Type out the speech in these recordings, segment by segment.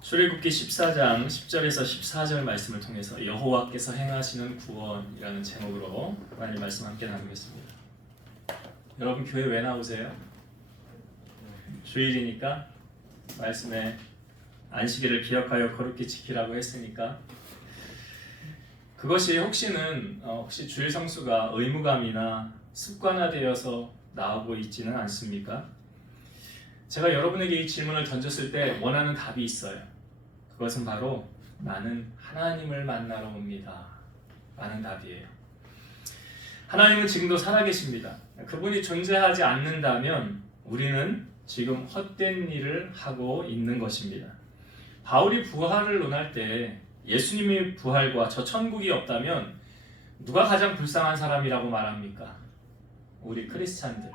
출애굽기 14장 10절에서 14절 말씀을 통해서 여호와께서 행하시는 구원이라는 제목으로 하나님 말씀 함께 나누겠습니다. 여러분 교회 왜 나오세요? 주일이니까, 말씀에 안식일을 기억하여 거룩히 지키라고 했으니까. 그것이 혹시 주일 성수가 의무감이나 습관화되어서 나오고 있지는 않습니까? 제가 여러분에게 이 질문을 던졌을 때 원하는 답이 있어요. 그것은 바로 나는 하나님을 만나러 옵니다 라는 답이에요. 하나님은 지금도 살아계십니다. 그분이 존재하지 않는다면 우리는 지금 헛된 일을 하고 있는 것입니다. 바울이 부활을 논할 때 예수님의 부활과 저 천국이 없다면 누가 가장 불쌍한 사람이라고 말합니까? 우리 크리스찬들,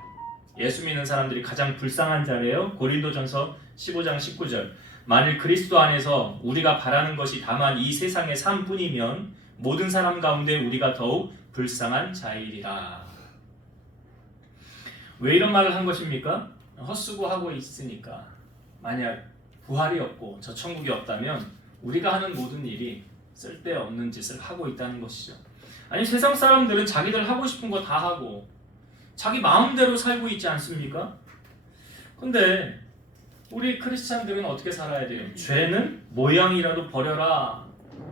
예수 믿는 사람들이 가장 불쌍한 자래요. 고린도전서 15장 19절, 만일 그리스도 안에서 우리가 바라는 것이 다만 이 세상의 삶뿐이면 모든 사람 가운데 우리가 더욱 불쌍한 자이리라. 왜 이런 말을 한 것입니까? 헛수고하고 있으니까. 만약 부활이 없고 저 천국이 없다면 우리가 하는 모든 일이 쓸데없는 짓을 하고 있다는 것이죠. 아니, 세상 사람들은 자기들 하고 싶은 거 다 하고 자기 마음대로 살고 있지 않습니까? 근데 우리 크리스찬들은 어떻게 살아야 돼요? 죄는 모양이라도 버려라.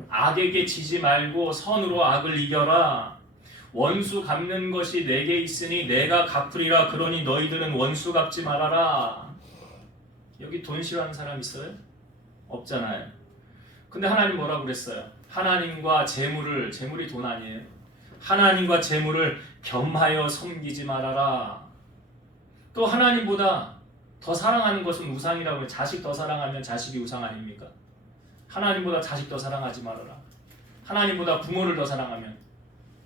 악에게 지지 말고 선으로 악을 이겨라. 원수 갚는 것이 내게 있으니 내가 갚으리라. 그러니 너희들은 원수 갚지 말아라. 여기 돈 싫어하는 사람 있어요? 없잖아요. 근데 하나님 뭐라고 그랬어요? 하나님과 재물이 돈 아니에요? 하나님과 재물을 겸하여 섬기지 말아라. 또 하나님보다 더 사랑하는 것은 우상이라고 해요. 자식 더 사랑하면 자식이 우상 아닙니까? 하나님보다 자식 더 사랑하지 말아라. 하나님보다 부모를 더 사랑하면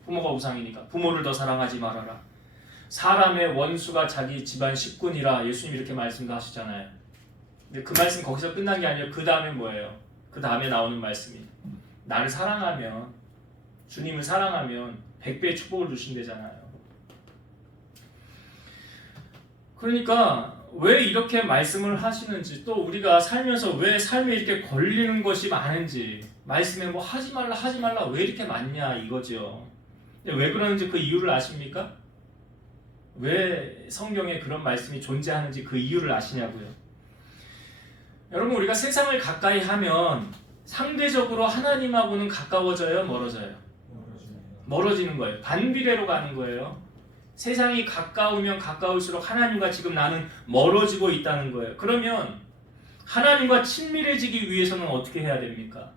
부모가 우상이니까 부모를 더 사랑하지 말아라. 사람의 원수가 자기 집안 식군이라 예수님 이렇게 말씀도 하시잖아요. 근데 그 말씀 거기서 끝난 게 아니에요. 그 다음에 뭐예요? 그 다음에 나오는 말씀이 나를 사랑하면, 주님을 사랑하면 100배의 축복을 주신대잖아요. 그러니까 왜 이렇게 말씀을 하시는지, 또 우리가 살면서 왜 삶에 이렇게 걸리는 것이 많은지, 말씀에 뭐 하지 말라 왜 이렇게 많냐 이거죠. 근데 왜 그러는지 그 이유를 아십니까? 왜 성경에 그런 말씀이 존재하는지 그 이유를 아시냐고요. 여러분, 우리가 세상을 가까이 하면 상대적으로 하나님하고는 가까워져요, 멀어져요? 멀어지는 거예요. 반비례로 가는 거예요. 세상이 가까우면 가까울수록 하나님과 지금 나는 멀어지고 있다는 거예요. 그러면 하나님과 친밀해지기 위해서는 어떻게 해야 됩니까?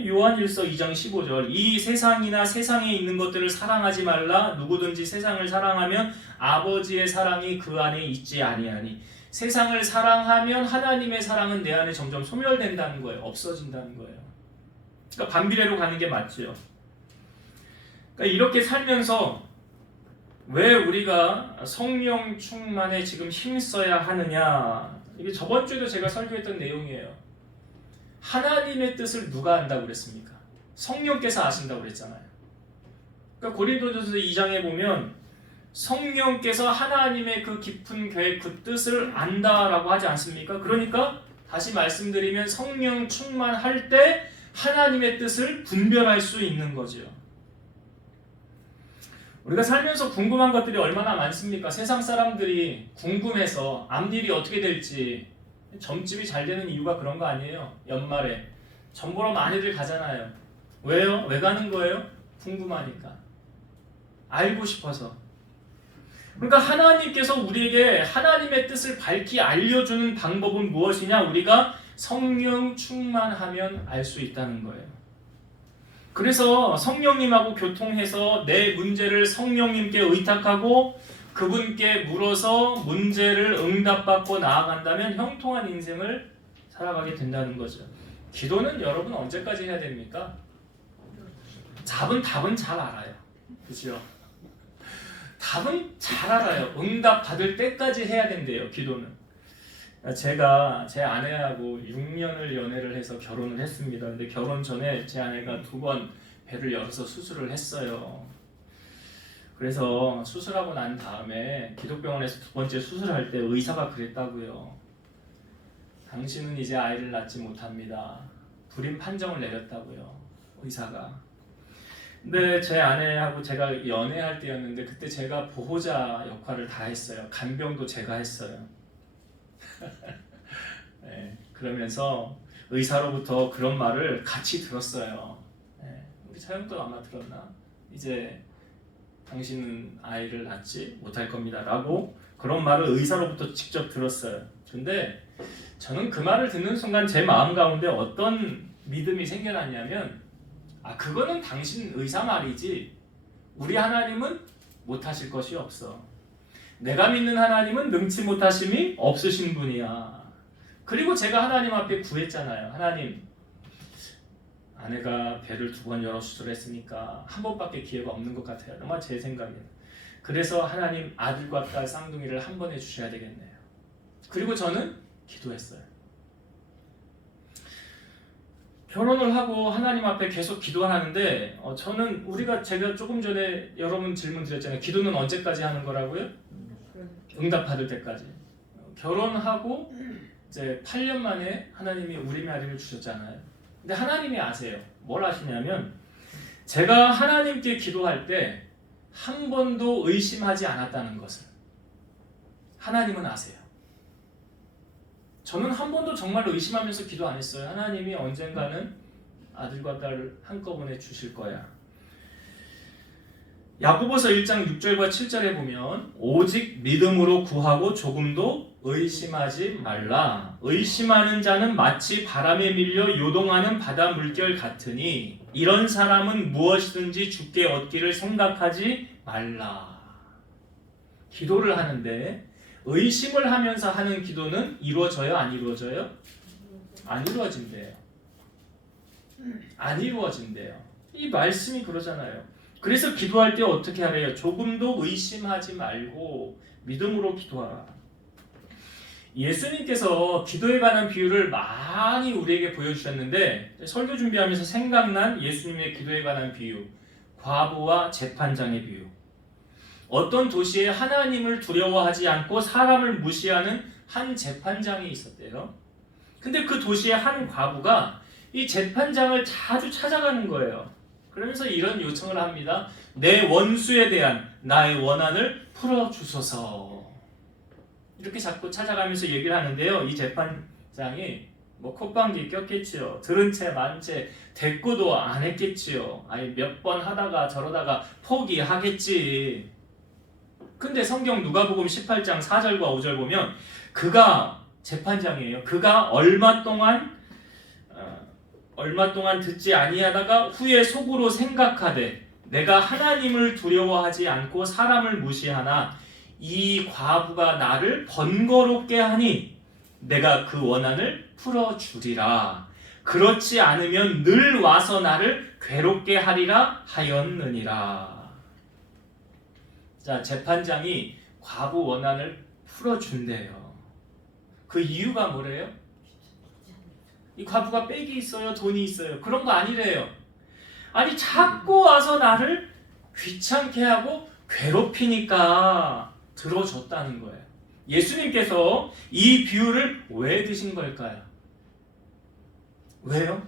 요한일서 2장 15절, 이 세상이나 세상에 있는 것들을 사랑하지 말라. 누구든지 세상을 사랑하면 아버지의 사랑이 그 안에 있지 아니하니. 세상을 사랑하면 하나님의 사랑은 내 안에 점점 소멸된다는 거예요. 없어진다는 거예요. 그러니까 반비례로 가는 게 맞죠. 그러니까 이렇게 살면서 왜 우리가 성령 충만에 지금 힘써야 하느냐, 이게 저번 주에도 제가 설교했던 내용이에요. 하나님의 뜻을 누가 안다고 그랬습니까? 성령께서 아신다고 그랬잖아요. 그러니까 고린도전서 2장에 보면 성령께서 하나님의 그 깊은 계획, 그 뜻을 안다라고 하지 않습니까? 그러니까 다시 말씀드리면 성령 충만할 때 하나님의 뜻을 분별할 수 있는 거죠. 우리가 살면서 궁금한 것들이 얼마나 많습니까? 세상 사람들이 궁금해서 앞일이 어떻게 될지, 점집이 잘 되는 이유가 그런 거 아니에요? 연말에 점 보러 많이들 가잖아요. 왜요? 왜 가는 거예요? 궁금하니까, 알고 싶어서. 그러니까 하나님께서 우리에게 하나님의 뜻을 밝히 알려주는 방법은 무엇이냐? 우리가 성령 충만하면 알 수 있다는 거예요. 그래서 성령님하고 교통해서 내 문제를 성령님께 의탁하고 그분께 물어서 문제를 응답받고 나아간다면 형통한 인생을 살아가게 된다는 거죠. 기도는 여러분 언제까지 해야 됩니까? 답은 잘 알아요. 그렇죠? 답은 잘 알아요. 응답 받을 때까지 해야 된대요, 기도는. 제가 제 아내하고 6년을 연애를 해서 결혼을 했습니다. 근데 결혼 전에 제 아내가 2번 배를 열어서 수술을 했어요. 그래서 수술하고 난 다음에 기독병원에서 2번째 수술할 때 의사가 그랬다고요. 당신은 이제 아이를 낳지 못합니다. 불임 판정을 내렸다고요, 의사가. 근데 제 아내하고 제가 연애할 때였는데 그때 제가 보호자 역할을 다 했어요. 간병도 제가 했어요. 네, 그러면서 의사로부터 그런 말을 같이 들었어요. 네, 우리 차영도 아마 들었나? 이제 당신은 아이를 낳지 못할 겁니다 라고 그런 말을 의사로부터 직접 들었어요. 근데 저는 그 말을 듣는 순간 제 마음 가운데 어떤 믿음이 생겨났냐면, 아, 그거는 당신 의사 말이지 우리 하나님은 못하실 것이 없어. 내가 믿는 하나님은 능치 못하심이 없으신 분이야. 그리고 제가 하나님 앞에 구했잖아요. 하나님, 아내가 배를 2번 열어 수술했으니까 한 번밖에 기회가 없는 것 같아요. 아마 제 생각이에요. 그래서 하나님, 아들과 딸 쌍둥이를 한 번에 주셔야 되겠네요. 그리고 저는 기도했어요. 결혼을 하고 하나님 앞에 계속 기도하는데 저는 제가 조금 전에 여러분 질문 드렸잖아요. 기도는 언제까지 하는 거라고요? 응답 받을 때까지. 결혼하고 이제 8년 만에 하나님이 우리 아이를 주셨잖아요. 근데 하나님이 아세요. 뭘 아시냐면, 제가 하나님께 기도할 때 한 번도 의심하지 않았다는 것을 하나님은 아세요. 저는 한 번도 정말 의심하면서 기도 안 했어요. 하나님이 언젠가는 아들과 딸을 한꺼번에 주실 거야. 야고보서 1장 6절과 7절에 보면, 오직 믿음으로 구하고 조금도 의심하지 말라. 의심하는 자는 마치 바람에 밀려 요동하는 바다 물결 같으니 이런 사람은 무엇이든지 주께 얻기를 생각하지 말라. 기도를 하는데 의심을 하면서 하는 기도는 이루어져요? 안 이루어져요? 안 이루어진대요. 안 이루어진대요. 이 말씀이 그러잖아요. 그래서 기도할 때 어떻게 하래요? 조금도 의심하지 말고 믿음으로 기도하라. 예수님께서 기도에 관한 비유를 많이 우리에게 보여주셨는데, 설교 준비하면서 생각난 예수님의 기도에 관한 비유, 과부와 재판장의 비유. 어떤 도시에 하나님을 두려워하지 않고 사람을 무시하는 한 재판장이 있었대요. 근데 그 도시의 한 과부가 이 재판장을 자주 찾아가는 거예요. 그러면서 이런 요청을 합니다. 내 원수에 대한 나의 원한을 풀어주소서. 이렇게 자꾸 찾아가면서 얘기를 하는데요. 이 재판장이 콧방귀 꼈겠지요. 들은 채 만 채 대꾸도 안 했겠지요. 아니 몇 번 하다가 저러다가 포기하겠지. 근데 성경 누가복음 18장 4절과 5절 보면, 그가 재판장이에요. 그가 얼마 동안 듣지 아니하다가 후에 속으로 생각하되 내가 하나님을 두려워하지 않고 사람을 무시하나 이 과부가 나를 번거롭게 하니 내가 그 원한을 풀어주리라. 그렇지 않으면 늘 와서 나를 괴롭게 하리라 하였느니라. 자, 재판장이 과부 원한을 풀어준대요. 그 이유가 뭐래요? 이 과부가 빽이 있어요? 돈이 있어요? 그런 거 아니래요. 아니 자꾸 와서 나를 귀찮게 하고 괴롭히니까 들어줬다는 거예요. 예수님께서 이 비유를 왜 드신 걸까요? 왜요?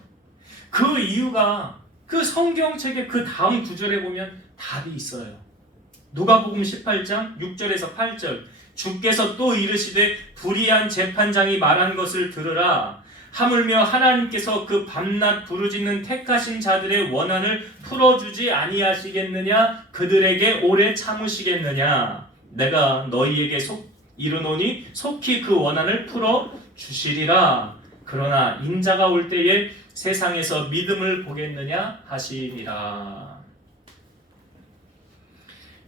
그 이유가 그 성경책의 그 다음 구절에 보면 답이 있어요. 누가복음 18장 6절에서 8절, 주께서 또 이르시되 불의한 재판장이 말한 것을 들으라. 하물며 하나님께서 그 밤낮 부르짖는 택하신 자들의 원한을 풀어주지 아니하시겠느냐? 그들에게 오래 참으시겠느냐? 내가 너희에게 이르노니 속히 그 원한을 풀어주시리라. 그러나 인자가 올 때에 세상에서 믿음을 보겠느냐 하시리라.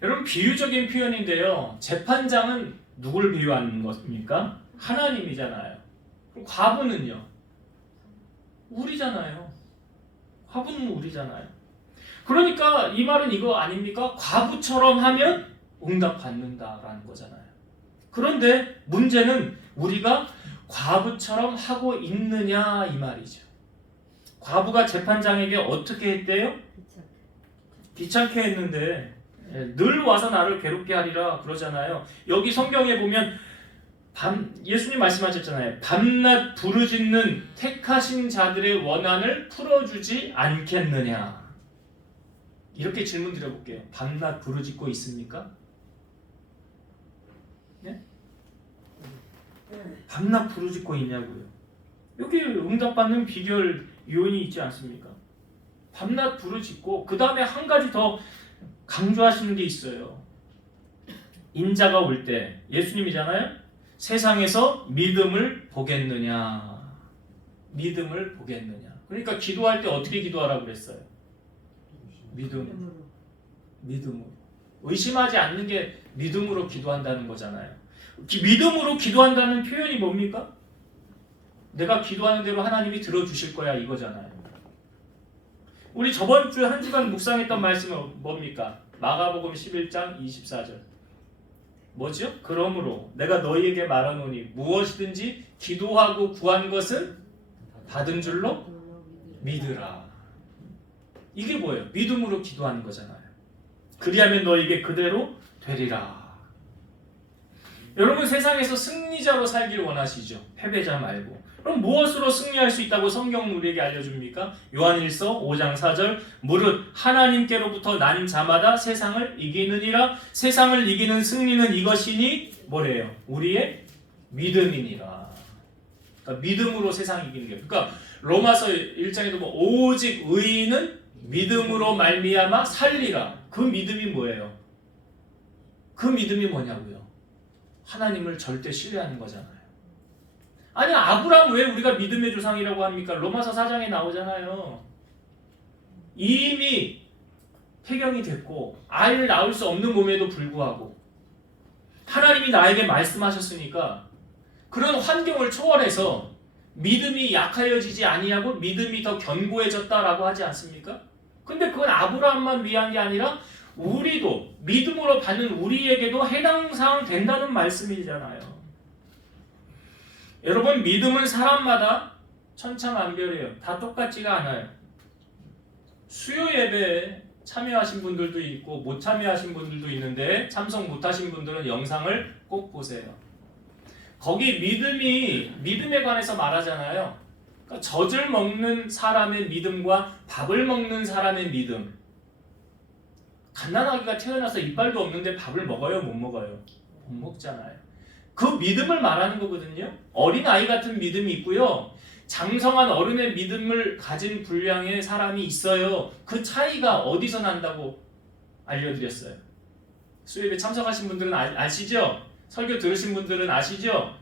여러분, 비유적인 표현인데요. 재판장은 누굴 비유하는 것입니까? 하나님이잖아요. 그럼 과부는요? 우리잖아요. 과부는 우리잖아요. 그러니까 이 말은 이거 아닙니까? 과부처럼 하면 응답받는다라는 거잖아요. 그런데 문제는 우리가 과부처럼 하고 있느냐 이 말이죠. 과부가 재판장에게 어떻게 했대요? 귀찮게 했는데 늘 와서 나를 괴롭게 하리라 그러잖아요. 여기 성경에 보면 예수님 말씀하셨잖아요. 밤낮 부르짖는 택하신 자들의 원한을 풀어주지 않겠느냐. 이렇게 질문 드려볼게요. 밤낮 부르짖고 있습니까? 네? 밤낮 부르짖고 있냐고요. 여기 응답받는 비결 요인이 있지 않습니까? 밤낮 부르짖고 그 다음에 한 가지 더 강조하시는 게 있어요. 인자가 올 때 예수님이잖아요. 세상에서 믿음을 보겠느냐. 믿음을 보겠느냐. 그러니까 기도할 때 어떻게 기도하라고 그랬어요? 믿음으로. 의심하지 않는 게 믿음으로 기도한다는 거잖아요. 믿음으로 기도한다는 표현이 뭡니까? 내가 기도하는 대로 하나님이 들어주실 거야 이거잖아요. 우리 저번 주 한 주간 묵상했던 말씀은 뭡니까? 마가복음 11장 24절. 뭐죠? 그러므로 내가 너희에게 말하노니 무엇이든지 기도하고 구한 것은 받은 줄로 믿으라. 이게 뭐예요? 믿음으로 기도하는 거잖아요. 그리하면 너희에게 그대로 되리라. 여러분 세상에서 승리자로 살길 원하시죠? 패배자 말고. 그럼 무엇으로 승리할 수 있다고 성경은 우리에게 알려줍니까? 요한일서 5장 4절 무릇 하나님께로부터 난 자마다 세상을 이기느니라. 세상을 이기는 승리는 이것이니 뭐래요? 우리의 믿음이니라. 그러니까 믿음으로 세상 이기는 게. 그러니까 로마서 1장에도 뭐 오직 의인은 믿음으로 말미암아 살리라. 그 믿음이 뭐예요? 그 믿음이 뭐냐고요? 하나님을 절대 신뢰하는 거잖아요. 아니 아브라함 왜 우리가 믿음의 조상이라고 합니까? 로마서 4장에 나오잖아요. 이미 폐경이 됐고 아이를 낳을 수 없는 몸에도 불구하고 하나님이 나에게 말씀하셨으니까 그런 환경을 초월해서 믿음이 약하여지지 아니하고 믿음이 더 견고해졌다라고 하지 않습니까? 근데 그건 아브라함만 위한 게 아니라 우리도 믿음으로 받는 우리에게도 해당 사항 된다는 말씀이잖아요. 여러분 믿음은 사람마다 천차만별이에요. 다 똑같지가 않아요. 수요 예배에 참여하신 분들도 있고 못 참여하신 분들도 있는데 참석 못하신 분들은 영상을 꼭 보세요. 거기 믿음에 관해서 말하잖아요. 그러니까 젖을 먹는 사람의 믿음과 밥을 먹는 사람의 믿음. 갓난아기가 태어나서 이빨도 없는데 밥을 먹어요? 못 먹어요? 못 먹잖아요. 그 믿음을 말하는 거거든요. 어린아이 같은 믿음이 있고요. 장성한 어른의 믿음을 가진 분량의 사람이 있어요. 그 차이가 어디서 난다고 알려드렸어요. 수요예배 참석하신 분들은 아시죠? 설교 들으신 분들은 아시죠?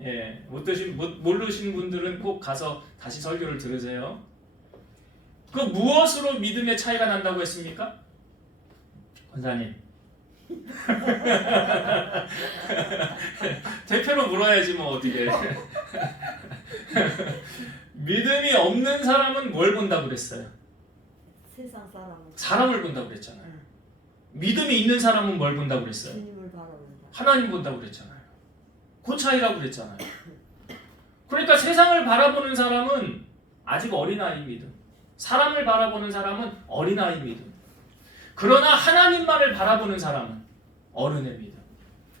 예, 모르신 분들은 꼭 가서 다시 설교를 들으세요. 그 무엇으로 믿음의 차이가 난다고 했습니까? 권사님. 대표로 물어야지 뭐 어떻게. 믿음이 없는 사람은 뭘 본다고 그랬어요? 세상 사람을 본다고 그랬잖아요. 믿음이 있는 사람은 뭘 본다고 그랬어요? 주님을 바라본다. 하나님 본다고 그랬잖아요. 그 차이라고 그랬잖아요. 그러니까 세상을 바라보는 사람은 아직 어린아이 믿음, 사람을 바라보는 사람은 어린아이 믿음, 그러나 하나님만을 바라보는 사람은 어른의 믿음.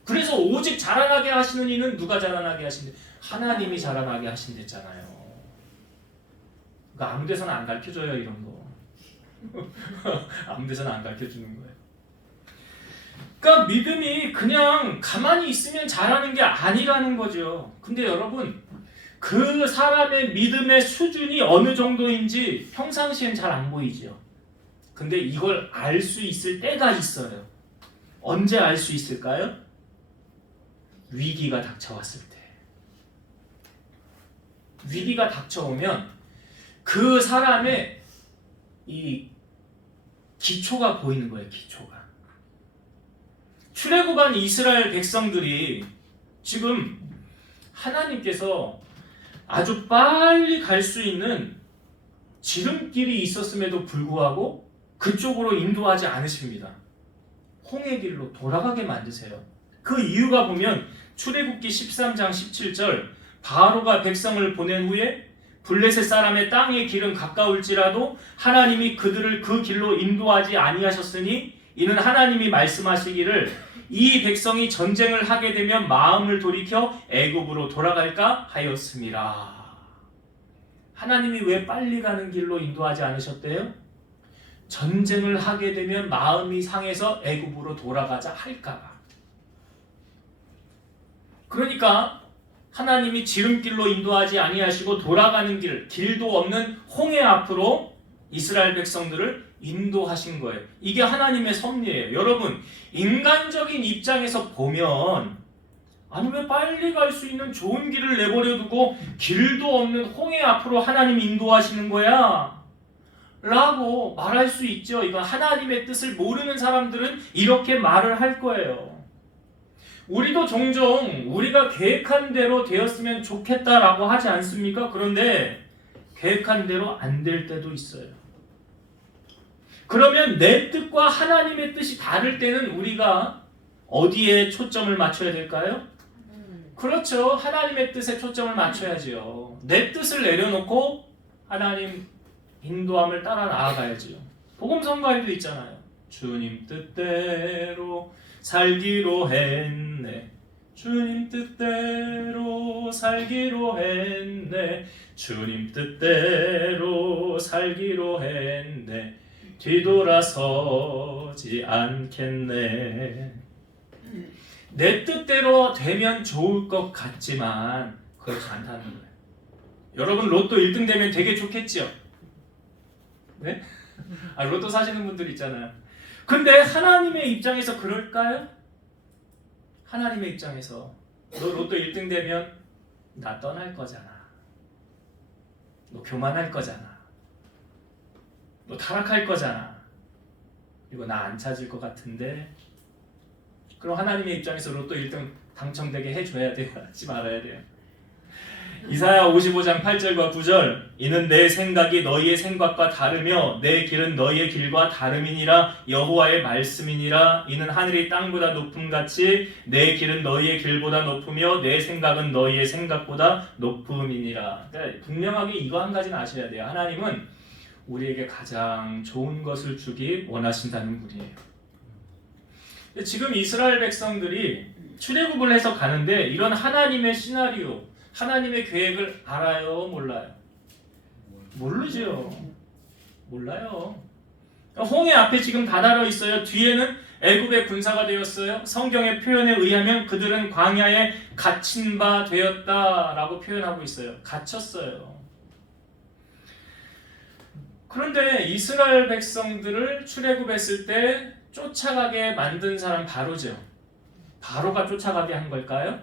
그래서 오직 자라나게 하시는 이는 누가 자라나게 하신대? 하나님이 자라나게 하신댔잖아요. 그러니까 아무 데서는 안 가르쳐줘요 이런 거. 아무 데서는 안 가르쳐주는 거예요. 그러니까 믿음이 그냥 가만히 있으면 잘하는 게 아니라는 거죠. 근데 여러분 그 사람의 믿음의 수준이 어느 정도인지 평상시엔 잘 안 보이죠. 근데 이걸 알 수 있을 때가 있어요. 언제 알 수 있을까요? 위기가 닥쳐왔을 때. 위기가 닥쳐오면 그 사람의 이 기초가 보이는 거예요. 기초가. 출애굽한 이스라엘 백성들이 지금 하나님께서 아주 빨리 갈 수 있는 지름길이 있었음에도 불구하고 그쪽으로 인도하지 않으십니다. 홍해 길로 돌아가게 만드세요. 그 이유가 보면 출애굽기 13장 17절 바로가 백성을 보낸 후에 블레셋 사람의 땅의 길은 가까울지라도 하나님이 그들을 그 길로 인도하지 아니하셨으니 이는 하나님이 말씀하시기를 이 백성이 전쟁을 하게 되면 마음을 돌이켜 애굽으로 돌아갈까 하였음이라. 하나님이 왜 빨리 가는 길로 인도하지 않으셨대요? 전쟁을 하게 되면 마음이 상해서 애굽으로 돌아가자 할까봐. 그러니까 하나님이 지름길로 인도하지 아니하시고 돌아가는 길도 없는 홍해 앞으로 이스라엘 백성들을 인도하신 거예요. 이게 하나님의 섭리예요. 여러분, 인간적인 입장에서 보면 아니 왜 빨리 갈 수 있는 좋은 길을 내버려 두고 길도 없는 홍해 앞으로 하나님이 인도하시는 거야? 라고 말할 수 있죠. 이건 하나님의 뜻을 모르는 사람들은 이렇게 말을 할 거예요. 우리도 종종 우리가 계획한 대로 되었으면 좋겠다라고 하지 않습니까? 그런데 계획한 대로 안 될 때도 있어요. 그러면 내 뜻과 하나님의 뜻이 다를 때는 우리가 어디에 초점을 맞춰야 될까요? 그렇죠. 하나님의 뜻에 초점을 맞춰야지요. 내 뜻을 내려놓고 하나님 인도함을 따라 나아가야지요. 복음 선가에도 있잖아요. 주님 뜻대로 살기로 했네. 주님 뜻대로 살기로 했네. 주님 뜻대로 살기로 했네. 뒤돌아서지 않겠네. 내 뜻대로 되면 좋을 것 같지만 그렇지 않다는 거예요. 여러분 로또 1등 되면 되게 좋겠죠? 네? 로또 사시는 분들 있잖아요. 근데 하나님의 입장에서 그럴까요? 하나님의 입장에서 너 로또 1등 되면 나 떠날 거잖아. 너 교만할 거잖아. 너 타락할 거잖아. 이거 나 안 찾을 것 같은데. 그럼 하나님의 입장에서 로또 1등 당첨되게 해줘야 돼요? 하지 말아야 돼요? 이사야 55장 8절과 9절 이는 내 생각이 너희의 생각과 다르며 내 길은 너희의 길과 다름이니라 여호와의 말씀이니라. 이는 하늘이 땅보다 높음같이 내 길은 너희의 길보다 높으며 내 생각은 너희의 생각보다 높음이니라. 그러니까 분명하게 이거 한 가지는 아셔야 돼요. 하나님은 우리에게 가장 좋은 것을 주기 원하신다는 분이에요. 지금 이스라엘 백성들이 출애굽을 해서 가는데 이런 하나님의 시나리오, 하나님의 계획을 알아요? 몰라요? 모르죠. 몰라요. 홍해 앞에 지금 다다라 있어요. 뒤에는 애굽의 군사가 되었어요. 성경의 표현에 의하면 그들은 광야에 갇힌 바 되었다라고 표현하고 있어요. 갇혔어요. 그런데 이스라엘 백성들을 출애굽했을 때 쫓아가게 만든 사람 바로죠. 바로가 쫓아가게 한 걸까요?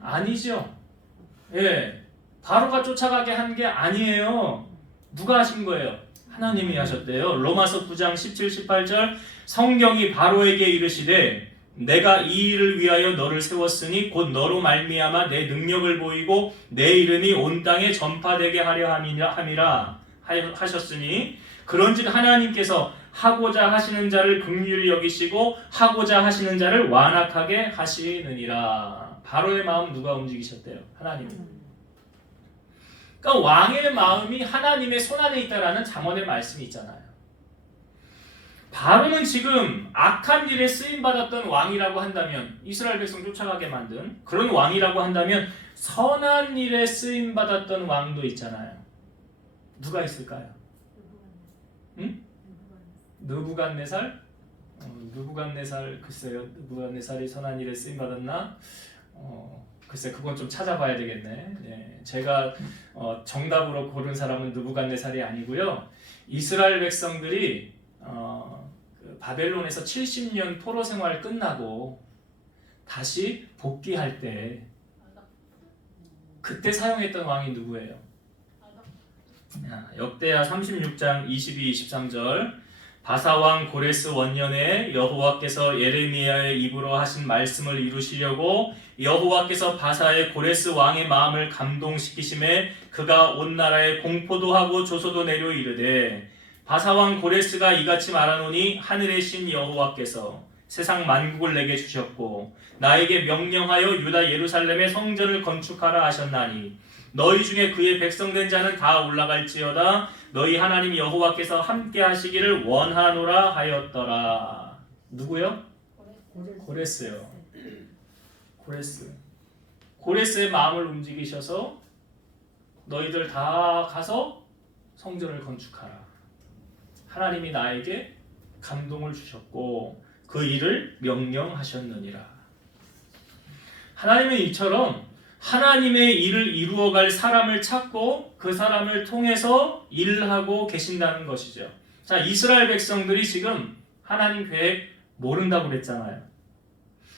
아니죠. 예, 바로가 쫓아가게 한 게 아니에요. 누가 하신 거예요? 하나님이 하셨대요. 로마서 9장 17, 18절 성경이 바로에게 이르시되 내가 이 일을 위하여 너를 세웠으니 곧 너로 말미암아 내 능력을 보이고 내 이름이 온 땅에 전파되게 하려 함이라 하셨으니 그런즉 하나님께서 하고자 하시는 자를 긍휼히 여기시고 하고자 하시는 자를 완악하게 하시느니라. 바로의 마음 누가 움직이셨대요? 하나님. 그러니까 왕의 마음이 하나님의 손안에 있다라는 잠언의 말씀이 있잖아요. 바로는 지금 악한 일에 쓰임받았던 왕이라고 한다면, 이스라엘 백성 쫓아가게 만든 그런 왕이라고 한다면 선한 일에 쓰임받았던 왕도 있잖아요. 누가 있을까요? 응? 느부갓네살? 느부갓네살 글쎄요. 느부갓네살이 선한 일에 쓰임 받았나? 글쎄 그건 좀 찾아봐야 되겠네. 네, 제가 정답으로 고른 사람은 느부갓네살이 아니고요. 이스라엘 백성들이 바벨론에서 70년 포로 생활 끝나고 다시 복귀할 때 그때 사용했던 왕이 누구예요? 역대하 36장 22, 23절 바사왕 고레스 원년에 여호와께서 예레미야의 입으로 하신 말씀을 이루시려고 여호와께서 바사의 고레스 왕의 마음을 감동시키심에 그가 온 나라에 공포도 하고 조소도 내려 이르되 바사왕 고레스가 이같이 말하노니 하늘의 신 여호와께서 세상 만국을 내게 주셨고 나에게 명령하여 유다 예루살렘의 성전을 건축하라 하셨나니 너희 중에 그의 백성된 자는 다 올라갈지어다 너희 하나님 여호와께서 함께 하시기를 원하노라 하였더라. 누구요? 고레스요. 고레스의 마음을 움직이셔서 너희들 다 가서 성전을 건축하라. 하나님이 나에게 감동을 주셨고 그 일을 명령하셨느니라. 하나님은 이처럼 하나님의 일을 이루어갈 사람을 찾고 그 사람을 통해서 일을 하고 계신다는 것이죠. 자, 이스라엘 백성들이 지금 하나님 계획 모른다고 그랬잖아요.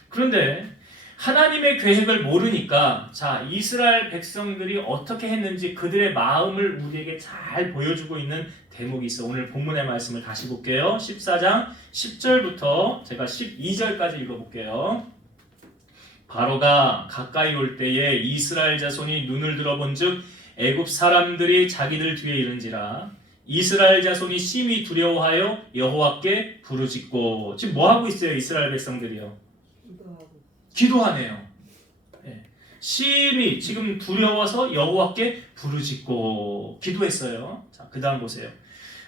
그런데 하나님의 계획을 모르니까 자, 이스라엘 백성들이 어떻게 했는지 그들의 마음을 우리에게 잘 보여주고 있는 대목이 있어. 오늘 본문의 말씀을 다시 볼게요. 14장 10절부터 제가 12절까지 읽어볼게요. 바로가 가까이 올 때에 이스라엘 자손이 눈을 들어본즉 애굽 사람들이 자기들 뒤에 이른지라. 이스라엘 자손이 심히 두려워하여 여호와께 부르짖고. 지금 뭐 하고 있어요? 이스라엘 백성들이요. 기도하네요. 네. 심히 지금 두려워서 여호와께 부르짖고 기도했어요. 자, 그다음 보세요.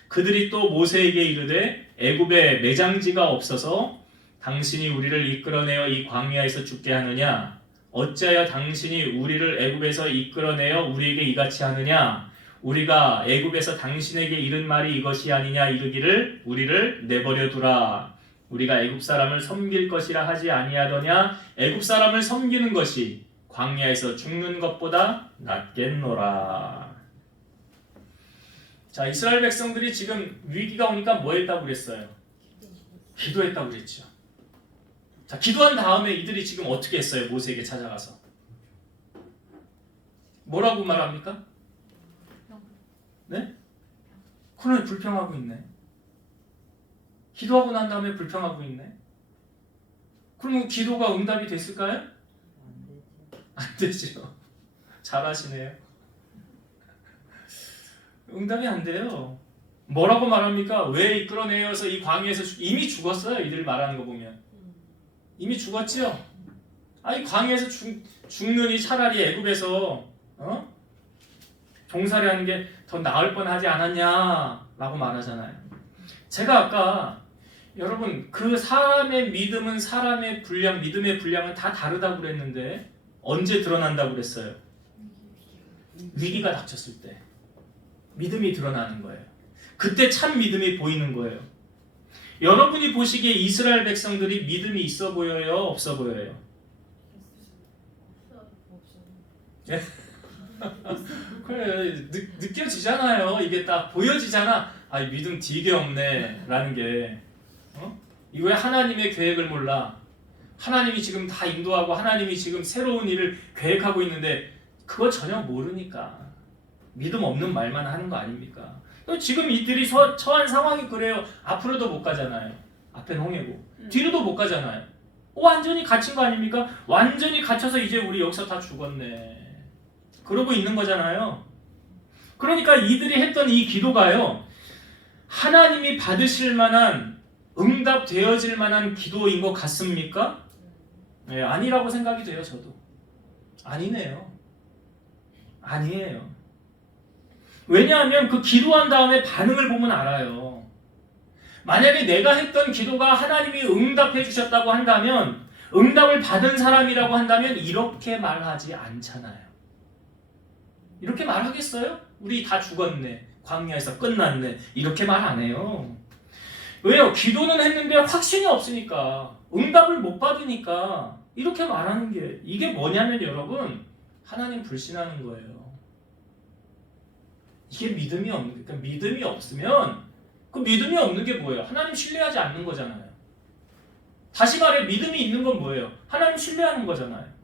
그들이 또 모세에게 이르되 애굽에 매장지가 없어서 당신이 우리를 이끌어내어 이 광야에서 죽게 하느냐? 어찌하여 당신이 우리를 애굽에서 이끌어내어 우리에게 이같이 하느냐? 우리가 애굽에서 당신에게 이른 말이 이것이 아니냐 이르기를 우리를 내버려 두라. 우리가 애굽 사람을 섬길 것이라 하지 아니하더냐? 애굽 사람을 섬기는 것이 광야에서 죽는 것보다 낫겠노라. 자, 이스라엘 백성들이 지금 위기가 오니까 뭐 했다고 그랬어요? 기도했다고 그랬죠. 자, 기도한 다음에 이들이 지금 어떻게 했어요? 모세에게 찾아가서 뭐라고 말합니까? 네? 그러네, 불평하고 있네. 기도하고 난 다음에 불평하고 있네. 그럼 기도가 응답이 됐을까요? 안 되죠. 잘하시네요. 응답이 안 돼요. 뭐라고 말합니까? 왜 이끌어내어서 이 광야에서 이미 죽었어요. 이들 말하는 거 보면 이미 죽었지요. 아니 광야에서 죽느니 차라리 애굽에서 종살이 하는 게 더 나을 뻔하지 않았냐라고 말하잖아요. 제가 아까 여러분 그 사람의 믿음은 사람의 분량, 믿음의 분량은 다 다르다고 그랬는데 언제 드러난다고 그랬어요? 위기가 닥쳤을 때 믿음이 드러나는 거예요. 그때 참 믿음이 보이는 거예요. 여러분이 보시기에 이스라엘 백성들이 믿음이 있어 보여요? 없어 보여요? 예? 그래, 느껴지잖아요. 이게 딱 보여지잖아. 아, 믿음 되게 없네 라는 게. 이거 왜 하나님의 계획을 몰라? 하나님이 지금 다 인도하고 하나님이 지금 새로운 일을 계획하고 있는데 그거 전혀 모르니까 믿음 없는 말만 하는 거 아닙니까? 지금 이들이 처한 상황이 그래요. 앞으로도 못 가잖아요. 앞엔 홍해고 뒤로도 못 가잖아요. 완전히 갇힌 거 아닙니까? 완전히 갇혀서 이제 우리 여기서 다 죽었네 그러고 있는 거잖아요. 그러니까 이들이 했던 이 기도가요, 하나님이 받으실 만한, 응답되어질 만한 기도인 것 같습니까? 네, 아니라고 생각이 돼요. 저도 아니네요. 아니에요. 왜냐하면 그 기도한 다음에 반응을 보면 알아요. 만약에 내가 했던 기도가 하나님이 응답해 주셨다고 한다면, 응답을 받은 사람이라고 한다면 이렇게 말하지 않잖아요. 이렇게 말하겠어요? 우리 다 죽었네, 광야에서 끝났네, 이렇게 말 안 해요. 왜요? 기도는 했는데 확신이 없으니까, 응답을 못 받으니까 이렇게 말하는 게, 이게 뭐냐면 여러분, 하나님 불신하는 거예요. 이게 믿음이 없는, 그러니까 믿음이 없으면, 그 믿음이 없는 게 뭐예요? 하나님 신뢰하지 않는 거잖아요. 다시 말해, 믿음이 있는 건 뭐예요? 하나님 신뢰하는 거잖아요.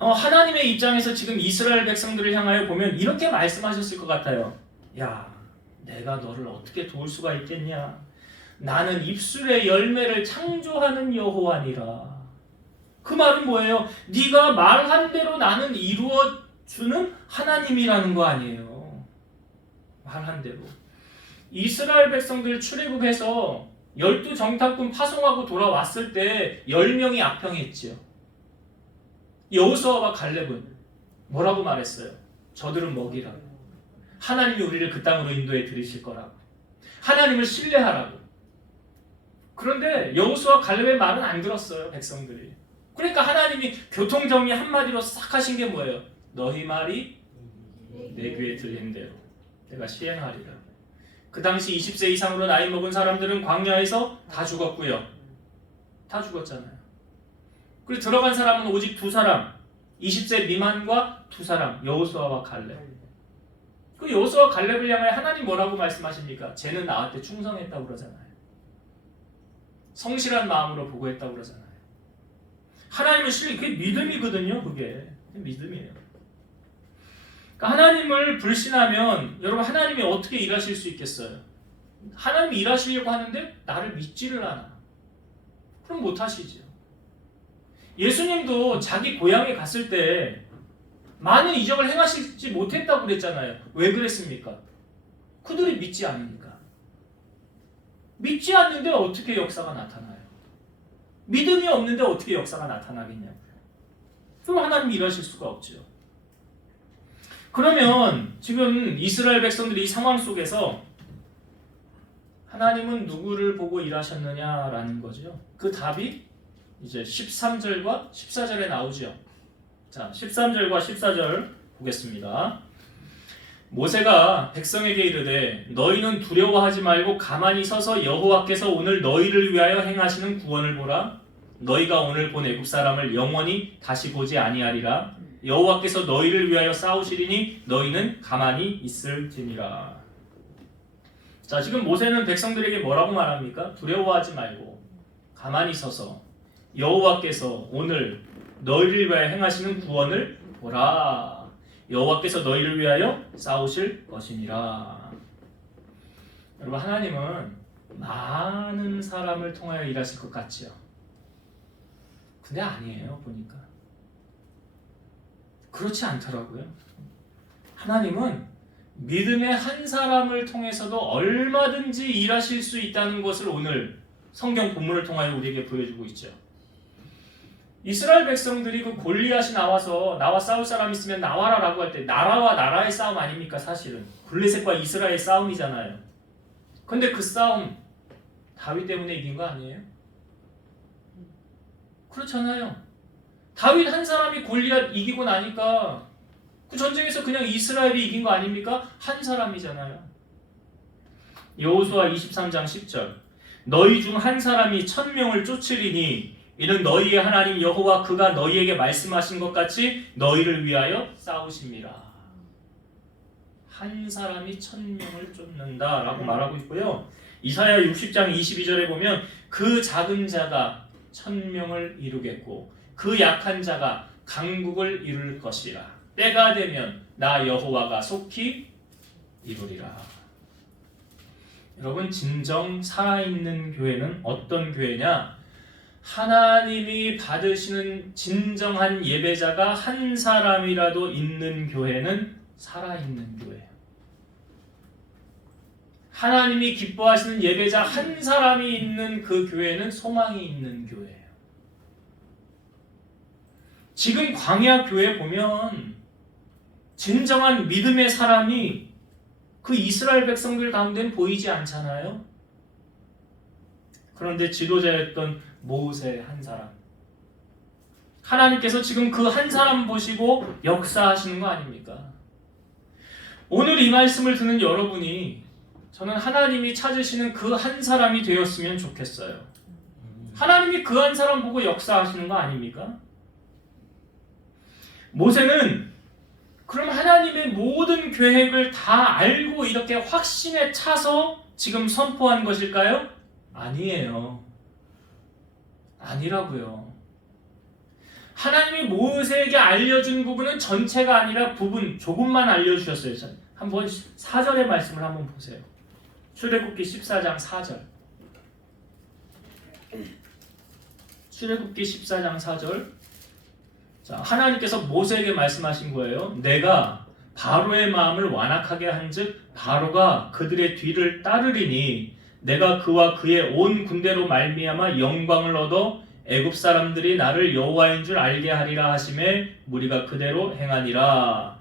하나님의 입장에서 지금 이스라엘 백성들을 향하여 보면 이렇게 말씀하셨을 것 같아요. 야, 내가 너를 어떻게 도울 수가 있겠냐? 나는 입술의 열매를 창조하는 여호와니라. 그 말은 뭐예요? 네가 말한 대로 나는 이루어주는 하나님이라는 거 아니에요. 말한 대로. 이스라엘 백성들 출애굽해서 12정탐꾼 파송하고 돌아왔을 때 10명이 악평했지요. 여호수아와 갈렙은 뭐라고 말했어요? 저들은 먹이라고. 하나님이 우리를 그 땅으로 인도해 들이실 거라고. 하나님을 신뢰하라고. 그런데 여호수아 갈렙의 말은 안 들었어요, 백성들이. 그러니까 하나님이 교통정리 한마디로 싹 하신 게 뭐예요? 너희 말이 내 귀에 들린 대로 내가 시행하리라. 그 당시 20세 이상으로 나이 먹은 사람들은 광야에서 다 죽었고요. 다 죽었잖아요. 그리고 들어간 사람은 오직 두 사람, 20세 미만과 두 사람, 여호수아와 갈렙. 그 여호수아와 갈렙을 향하여 하나님 뭐라고 말씀하십니까? 쟤는 나한테 충성했다고 그러잖아요. 성실한 마음으로 보고했다고 그러잖아요. 하나님을 그게 믿음이거든요. 그게 믿음이에요. 그러니까 하나님을 불신하면 여러분 하나님이 어떻게 일하실 수 있겠어요? 하나님이 일하시려고 하는데 나를 믿지를 않아. 그럼 못하시죠. 예수님도 자기 고향에 갔을 때 많은 이적을 행하시지 못했다고 그랬잖아요. 왜 그랬습니까? 그들이 믿지 않으니까. 믿지 않는데 어떻게 역사가 나타나요? 믿음이 없는데 어떻게 역사가 나타나겠냐고요. 그럼 하나님이 일하실 수가 없죠. 그러면 지금 이스라엘 백성들이 이 상황 속에서 하나님은 누구를 보고 일하셨느냐라는 거죠. 그 답이 이제 13절과 14절에 나오죠. 자, 13절과 14절 보겠습니다. 모세가 백성에게 이르되 너희는 두려워하지 말고 가만히 서서 여호와께서 오늘 너희를 위하여 행하시는 구원을 보라. 너희가 오늘 본 애굽 사람을 영원히 다시 보지 아니하리라. 여호와께서 너희를 위하여 싸우시리니 너희는 가만히 있을지니라. 자, 지금 모세는 백성들에게 뭐라고 말합니까? 두려워하지 말고 가만히 서서 여호와께서 오늘 너희를 위하여 행하시는 구원을 보라. 여호와께서 너희를 위하여 싸우실 것이니라. 여러분, 하나님은 많은 사람을 통하여 일하실 것 같지요. 근데 아니에요. 보니까 그렇지 않더라고요. 하나님은 믿음의 한 사람을 통해서도 얼마든지 일하실 수 있다는 것을 오늘 성경 본문을 통하여 우리에게 보여주고 있죠. 이스라엘 백성들이 그 골리앗이 나와서 나와 싸울 사람 있으면 나와라 라고 할 때 나라와 나라의 싸움 아닙니까? 사실은 블레셋과 이스라엘 싸움이잖아요. 근데 그 싸움 다윗 때문에 이긴 거 아니에요? 그렇잖아요. 다윗 한 사람이 골리앗 이기고 나니까 그 전쟁에서 그냥 이스라엘이 이긴 거 아닙니까? 한 사람이잖아요. 여호수아 23장 10절 너희 중 한 사람이 1000명을 쫓으리니 이는 너희의 하나님 여호와 그가 너희에게 말씀하신 것 같이 너희를 위하여 싸우십니다. 한 사람이 1000명을 쫓는다 라고 말하고 있고요. 이사야 60장 22절에 보면 그 작은 자가 1000명을 이루겠고 그 약한 자가 강국을 이룰 것이라. 때가 되면 나 여호와가 속히 이루리라. 여러분, 진정 살아있는 교회는 어떤 교회냐? 하나님이 받으시는 진정한 예배자가 한 사람이라도 있는 교회는 살아있는 교회예요. 하나님이 기뻐하시는 예배자 한 사람이 있는 그 교회는 소망이 있는 교회예요. 지금 광야 교회 보면 진정한 믿음의 사람이 그 이스라엘 백성들 가운데는 보이지 않잖아요. 그런데 지도자였던 모세 한 사람, 하나님께서 지금 그 한 사람 보시고 역사하시는 거 아닙니까? 오늘 이 말씀을 듣는 여러분이 저는 하나님이 찾으시는 그 한 사람이 되었으면 좋겠어요. 하나님이 그 한 사람 보고 역사하시는 거 아닙니까? 모세는 그럼 하나님의 모든 계획을 다 알고 이렇게 확신에 차서 지금 선포한 것일까요? 아니에요. 아니라고요. 하나님이 모세에게 알려준 부분은 전체가 아니라 부분 조금만 알려주셨어요. 한번 4절의 말씀을 한번 보세요. 출애굽기 14장 4절. 출애굽기 14장 4절. 자, 하나님께서 모세에게 말씀하신 거예요. 내가 바로의 마음을 완악하게 한즉 바로가 그들의 뒤를 따르리니 내가 그와 그의 온 군대로 말미암아 영광을 얻어 애굽 사람들이 나를 여호와인 줄 알게 하리라 하심에 무리가 그대로 행하니라.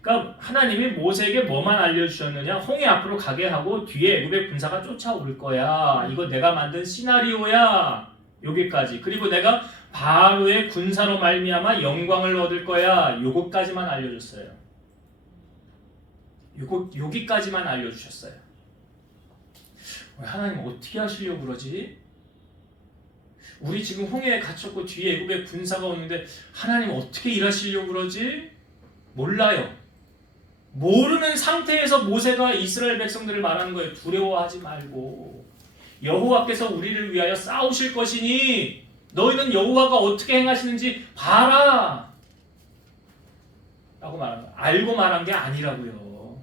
그러니까 하나님이 모세에게 뭐만 알려주셨느냐? 홍해 앞으로 가게 하고 뒤에 애굽의 군사가 쫓아올 거야. 이거 내가 만든 시나리오야. 여기까지. 그리고 내가 바로의 군사로 말미암아 영광을 얻을 거야. 요것까지만 알려줬어요. 여기까지만 알려주셨어요. 하나님 어떻게 하시려고 그러지? 우리 지금 홍해에 갇혔고 뒤에 애굽의 군사가 오는데 하나님 어떻게 일하시려고 그러지? 몰라요. 모르는 상태에서 모세가 이스라엘 백성들을 말하는 거예요. 두려워하지 말고 여호와께서 우리를 위하여 싸우실 것이니 너희는 여호와가 어떻게 행하시는지 봐라 라고 말한 거예요. 알고 말한 게 아니라고요.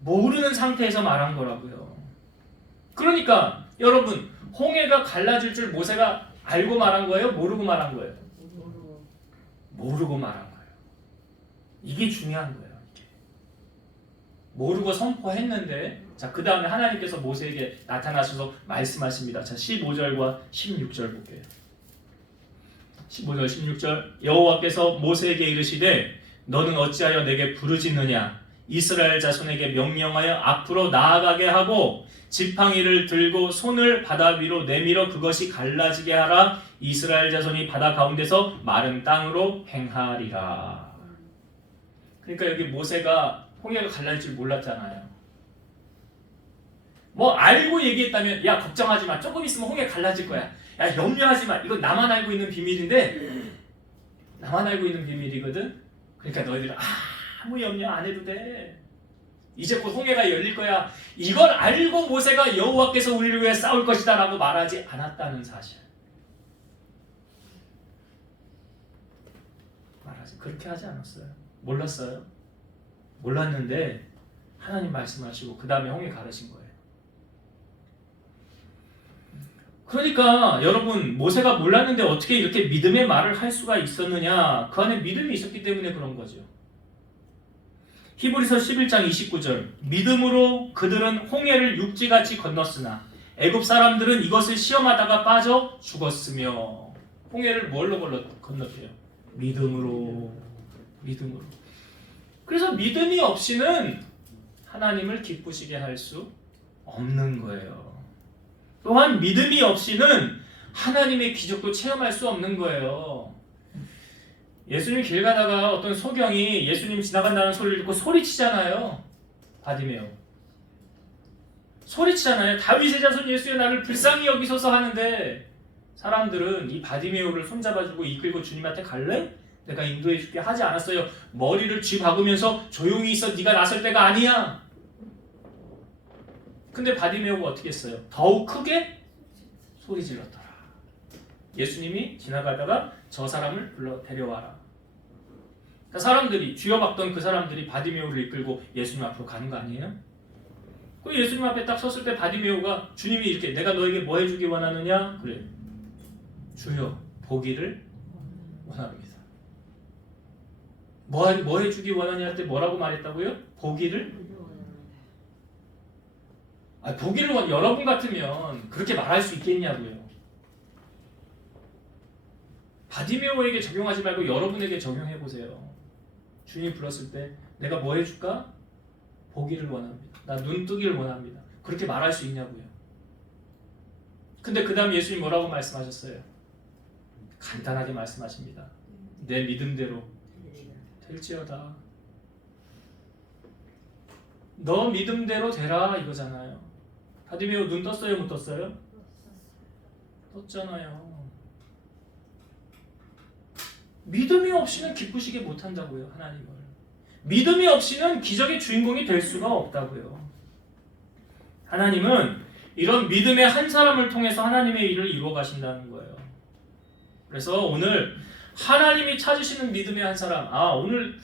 모르는 상태에서 말한 거라고요. 그러니까 여러분 홍해가 갈라질 줄 모세가 알고 말한 거예요? 모르고 말한 거예요? 모르고 말한 거예요. 이게 중요한 거예요. 이게. 모르고 선포했는데 자, 그 다음에 하나님께서 모세에게 나타나셔서 말씀하십니다. 자, 15절과 16절 볼게요. 15절 16절 여호와께서 모세에게 이르시되 너는 어찌하여 내게 부르짖느냐 이스라엘 자손에게 명령하여 앞으로 나아가게 하고 지팡이를 들고 손을 바다 위로 내밀어 그것이 갈라지게 하라. 이스라엘 자손이 바다 가운데서 마른 땅으로 행하리라. 그러니까 여기 모세가 홍해가 갈라질 줄 몰랐잖아요. 뭐 알고 얘기했다면 야 걱정하지 마. 조금 있으면 홍해 갈라질 거야. 야 염려하지 마. 이건 나만 알고 있는 비밀인데 나만 알고 있는 비밀이거든. 그러니까 너희들은 아무 염려 안 해도 돼. 이제 곧 홍해가 열릴 거야. 이걸 알고 모세가 여호와께서 우리를 위해 싸울 것이다 라고 말하지 않았다는 사실. 말하지 그렇게 하지 않았어요. 몰랐어요. 몰랐는데 하나님 말씀하시고 그 다음에 홍해 가르신 거예요. 그러니까 여러분 모세가 몰랐는데 어떻게 이렇게 믿음의 말을 할 수가 있었느냐. 그 안에 믿음이 있었기 때문에 그런 거죠. 히브리서 11장 29절 믿음으로 그들은 홍해를 육지같이 건넜으나 애굽 사람들은 이것을 시험하다가 빠져 죽었으며 홍해를 뭘로 건넜대요? 믿음으로. 그래서 믿음이 없이는 하나님을 기쁘시게 할 수 없는 거예요. 또한 믿음이 없이는 하나님의 기적도 체험할 수 없는 거예요. 예수님 길 가다가 어떤 소경이 예수님 지나간다는 소리를 듣고 소리치잖아요. 바디메오. 소리치잖아요. 다윗의 자손 예수여 나를 불쌍히 여기소서 하는데 사람들은 이 바디메오를 손잡아주고 이끌고 주님한테 갈래? 내가 인도해줄게 하지 않았어요. 머리를 쥐박으면서 조용히 있어 네가 나설 때가 아니야. 근데 바디메오가 어떻게 했어요? 더욱 크게 소리 질렀더라. 예수님이 지나가다가 저 사람을 불러 데려와라. 그러니까 사람들이 쥐어박던 그 사람들이 바디메오를 이끌고 예수님 앞으로 가는 거 아니에요? 그 예수님 앞에 딱 섰을 때 바디메오가 주님이 이렇게 내가 너에게 뭐 해주기 원하느냐? 그래. 주여 보기를 원합니다. 뭐 해주기 원하냐 할 때 뭐라고 말했다고요? 보기를? 보기를 여러분 같으면 그렇게 말할 수 있겠냐고요. 바디메오에게 적용하지 말고 여러분에게 적용해 보세요. 주님이 불렀을 때 내가 뭐 해줄까? 보기를 원합니다. 나 눈 뜨기를 원합니다. 그렇게 말할 수 있냐고요. 근데 그 다음 예수님 뭐라고 말씀하셨어요? 간단하게 말씀하십니다. 내 믿음대로 될지어다. 너 믿음대로 되라 이거잖아요. 바디메오 눈 떴어요? 못 떴어요? 떴잖아요. 믿음이 없이는 기쁘시게 못한다고요. 하나님을. 믿음이 없이는 기적의 주인공이 될 수가 없다고요. 하나님은 이런 믿음의 한 사람을 통해서 하나님의 일을 이루어 가신다는 거예요. 그래서 오늘 하나님이 찾으시는 믿음의 한 사람, 오늘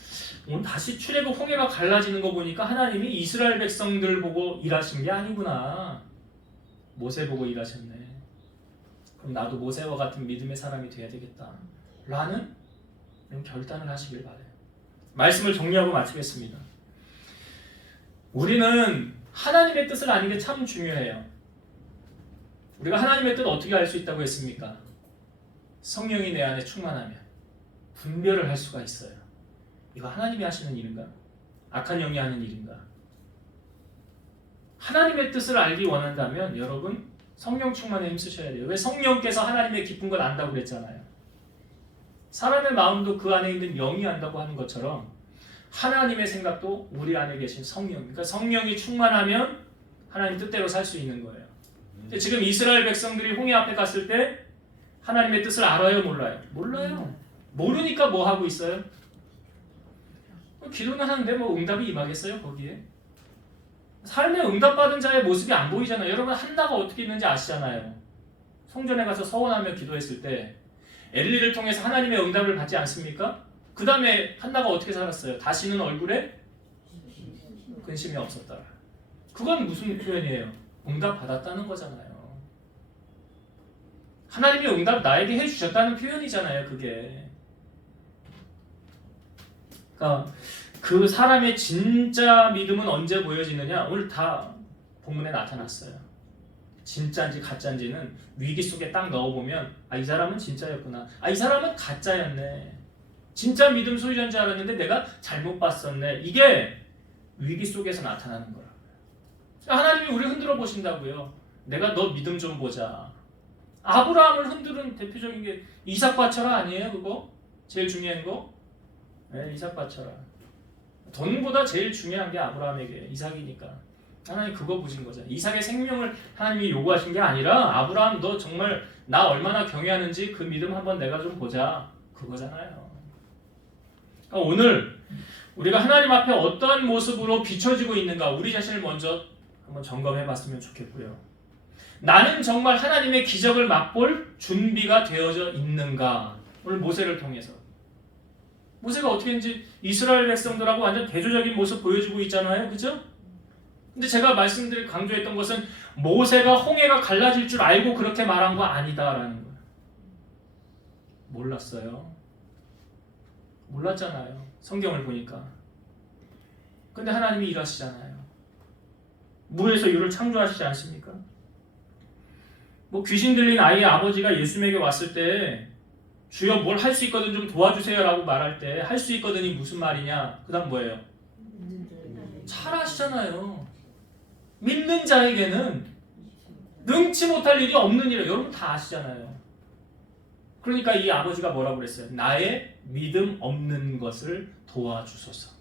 다시 출애굽 홍해가 갈라지는 거 보니까 하나님이 이스라엘 백성들 보고 일하신 게 아니구나. 모세 보고 일하셨네. 그럼 나도 모세와 같은 믿음의 사람이 돼야 되겠다. 라는 결단을 하시길 바라요. 말씀을 정리하고 마치겠습니다. 우리는 하나님의 뜻을 아는 게 참 중요해요. 우리가 하나님의 뜻을 어떻게 알 수 있다고 했습니까? 성령이 내 안에 충만하면 분별을 할 수가 있어요. 이거 하나님이 하시는 일인가? 악한 영이 하는 일인가? 하나님의 뜻을 알기 원한다면 여러분 성령 충만에 힘쓰셔야 돼요. 왜? 성령께서 하나님의 깊은 걸 안다고 그랬잖아요. 사람의 마음도 그 안에 있는 영이 안다고 하는 것처럼 하나님의 생각도 우리 안에 계신 성령, 그러니까 성령이 충만하면 하나님 뜻대로 살 수 있는 거예요. 근데 지금 이스라엘 백성들이 홍해 앞에 갔을 때 하나님의 뜻을 알아요, 몰라요? 몰라요. 모르니까 뭐 하고 있어요? 기도는 하는데 뭐 응답이 임하겠어요, 거기에? 삶에 응답받은 자의 모습이 안 보이잖아요. 여러분 한나가 어떻게 있는지 아시잖아요. 성전에 가서 서원하며 기도했을 때 엘리를 통해서 하나님의 응답을 받지 않습니까? 그 다음에 한나가 어떻게 살았어요? 다시는 얼굴에 근심이 없었더라. 그건 무슨 표현이에요? 응답 받았다는 거잖아요. 하나님이 응답 나에게 해주셨다는 표현이잖아요. 그게. 그러니까 그 사람의 진짜 믿음은 언제 보여지느냐? 오늘 다 본문에 나타났어요. 진짜인지 가짜인지는 위기 속에 딱 넣어보면 이 사람은 진짜였구나. 이 사람은 가짜였네. 진짜 믿음 소유자인 줄 알았는데 내가 잘못 봤었네. 이게 위기 속에서 나타나는 거라고요. 하나님이 우리 흔들어 보신다고요. 내가 너 믿음 좀 보자. 아브라함을 흔드는 대표적인 게 이삭 바쳐라 아니에요? 그거? 제일 중요한 거? 네, 이삭 바쳐라. 돈보다 제일 중요한 게 아브라함에게 이삭이니까 하나님 그거 보신 거죠. 이삭의 생명을 하나님이 요구하신 게 아니라 아브라함 너 정말 나 얼마나 경외하는지 그 믿음 한번 내가 좀 보자. 그거잖아요. 그러니까 오늘 우리가 하나님 앞에 어떠한 모습으로 비춰지고 있는가 우리 자신을 먼저 한번 점검해 봤으면 좋겠고요. 나는 정말 하나님의 기적을 맛볼 준비가 되어져 있는가? 오늘 모세를 통해서 모세가 어떻게 했는지 이스라엘 백성들하고 완전 대조적인 모습 보여주고 있잖아요. 그죠? 근데 제가 강조했던 것은 모세가 홍해가 갈라질 줄 알고 그렇게 말한 거 아니다라는 거예요. 몰랐어요. 몰랐잖아요. 성경을 보니까. 근데 하나님이 일하시잖아요. 물에서 유를 창조하시지 않습니까? 뭐 귀신 들린 아이의 아버지가 예수님에게 왔을 때 주여 뭘 할 수 있거든 좀 도와주세요 라고 말할 때 할 수 있거든이 무슨 말이냐? 그 다음 뭐예요? 잘하시잖아요. 믿는 자에게는 능치 못할 일이 없는 일이에요. 여러분 다 아시잖아요. 그러니까 이 아버지가 뭐라고 그랬어요? 나의 믿음 없는 것을 도와주소서.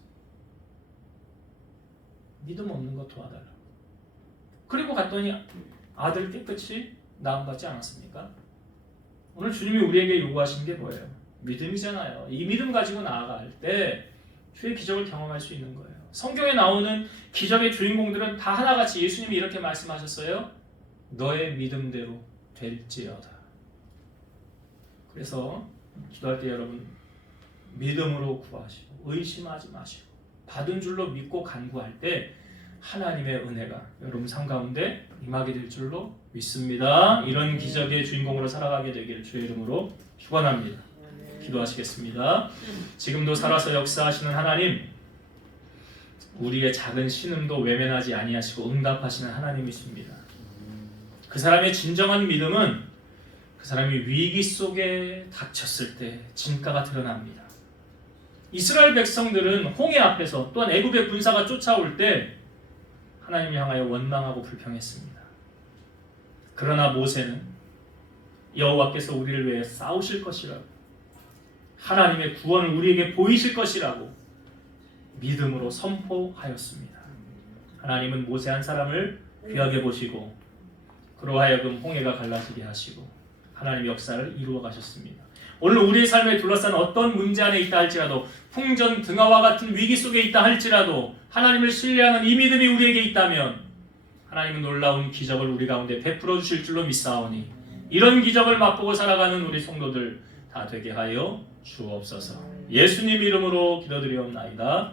믿음 없는 것 도와달라. 그리고 갔더니 아들 깨끗이 나음받지 않았습니까? 오늘 주님이 우리에게 요구하시는 게 뭐예요? 믿음이잖아요. 이 믿음 가지고 나아갈 때 주의 기적을 경험할 수 있는 거예요. 성경에 나오는 기적의 주인공들은 다 하나같이 예수님이 이렇게 말씀하셨어요. 너의 믿음대로 될지어다. 그래서 기도할 때 여러분 믿음으로 구하시고 의심하지 마시고 받은 줄로 믿고 간구할 때 하나님의 은혜가 여러분 삶 가운데 임하게 될 줄로 믿습니다. 이런 기적의 주인공으로 살아가게 되기를 주의 이름으로 축원합니다. 기도하시겠습니다. 지금도 살아서 역사하시는 하나님, 우리의 작은 신음도 외면하지 아니하시고 응답하시는 하나님이십니다. 그 사람의 진정한 믿음은 그 사람이 위기 속에 닥쳤을 때 진가가 드러납니다. 이스라엘 백성들은 홍해 앞에서 또한 애굽의 군사가 쫓아올 때 하나님을 향하여 원망하고 불평했습니다. 그러나 모세는 여호와께서 우리를 위해 싸우실 것이라고, 하나님의 구원을 우리에게 보이실 것이라고 믿음으로 선포하였습니다. 하나님은 모세 한 사람을 귀하게 보시고 그로 하여금 홍해가 갈라지게 하시고 하나님의 역사를 이루어 가셨습니다. 오늘 우리의 삶에 둘러싼 어떤 문제 안에 있다 할지라도, 풍전 등화와 같은 위기 속에 있다 할지라도 하나님을 신뢰하는 이 믿음이 우리에게 있다면 하나님은 놀라운 기적을 우리 가운데 베풀어 주실 줄로 믿사오니 이런 기적을 맛보고 살아가는 우리 성도들 다 되게 하여 주옵소서. 예수님 이름으로 기도드리옵나이다.